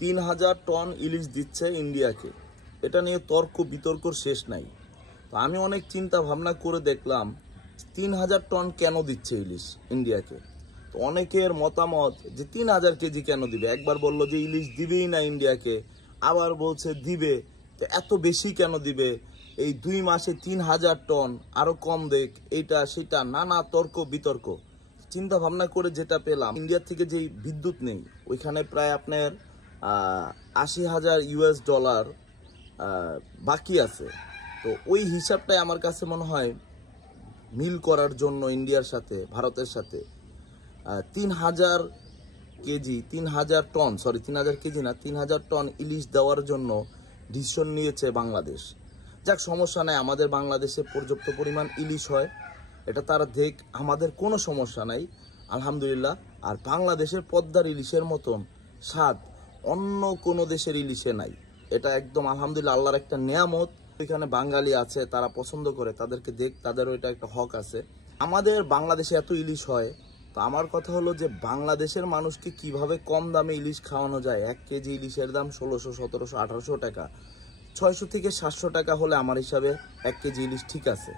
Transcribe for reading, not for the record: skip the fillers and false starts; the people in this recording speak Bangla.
৩,০০০ টন ইলিশ দিচ্ছে ইন্ডিয়াকে। এটা নিয়ে তর্ক বিতর্কর শেষ নাই। তো আমি অনেক চিন্তা ভাবনা করে দেখলাম ৩,০০০ টন কেন দিচ্ছে ইলিশ ইন্ডিয়াকে। তো অনেকের মতামত যে ৩,০০০ কেজি কেন দিবে, একবার বলল যে ইলিশ দিবেই না ইন্ডিয়াকে, আবার বলছে দিবে, তো এত বেশি কেন দিবে, এই 2 মাসে ৩,০০০ টন, আরো কম দেখ, এইটা সেটা নানা তর্ক বিতর্ক। চিন্তা ভাবনা করে যেটা পেলাম, ইন্ডিয়া থেকে যেই বিদ্যুৎ নেই ওইখানে প্রায় আপনার ৮০,০০০ US ডলার বাকি আছে। তো ওই হিসাবটাই আমার কাছে মনে হয় মিল করার জন্য ইন্ডিয়ার সাথে ভারতের সাথে ৩,০০০ কেজি ৩,০০০ টন, সরি ৩,০০০ কেজি না, ৩,০০০ টন ইলিশ দেওয়ার জন্য ডিসিশন নিয়েছে বাংলাদেশ। যাক, সমস্যা নাই, আমাদের বাংলাদেশে পর্যাপ্ত পরিমাণ ইলিশ হয়, এটা তারা দেখ, আমাদের কোনো সমস্যা নাই, আলহামদুলিল্লাহ। আর বাংলাদেশের পদ্মার ইলিশের মতন স্বাদ অন্য কোনো দেশের ইলিশে নাই। এটা একদম আলহামদুলিল্লাহ আল্লাহর একটা নেয়ামত। এখানে বাঙালি আছে, তারা পছন্দ করে, তাদেরকে দেখ, তাদেরও এটা একটা হক আছে। আমাদের বাংলাদেশে এত ইলিশ হয়, তো আমার কথা হলো যে বাংলাদেশের মানুষকে কিভাবে কম দামে ইলিশ খাওয়ানো যায়। 1 কেজি ইলিশের দাম 1600, 1700, 1800 টাকা, 600 থেকে 700 টাকা হলে আমার হিসাবে 1 কেজি ইলিশ ঠিক আছে।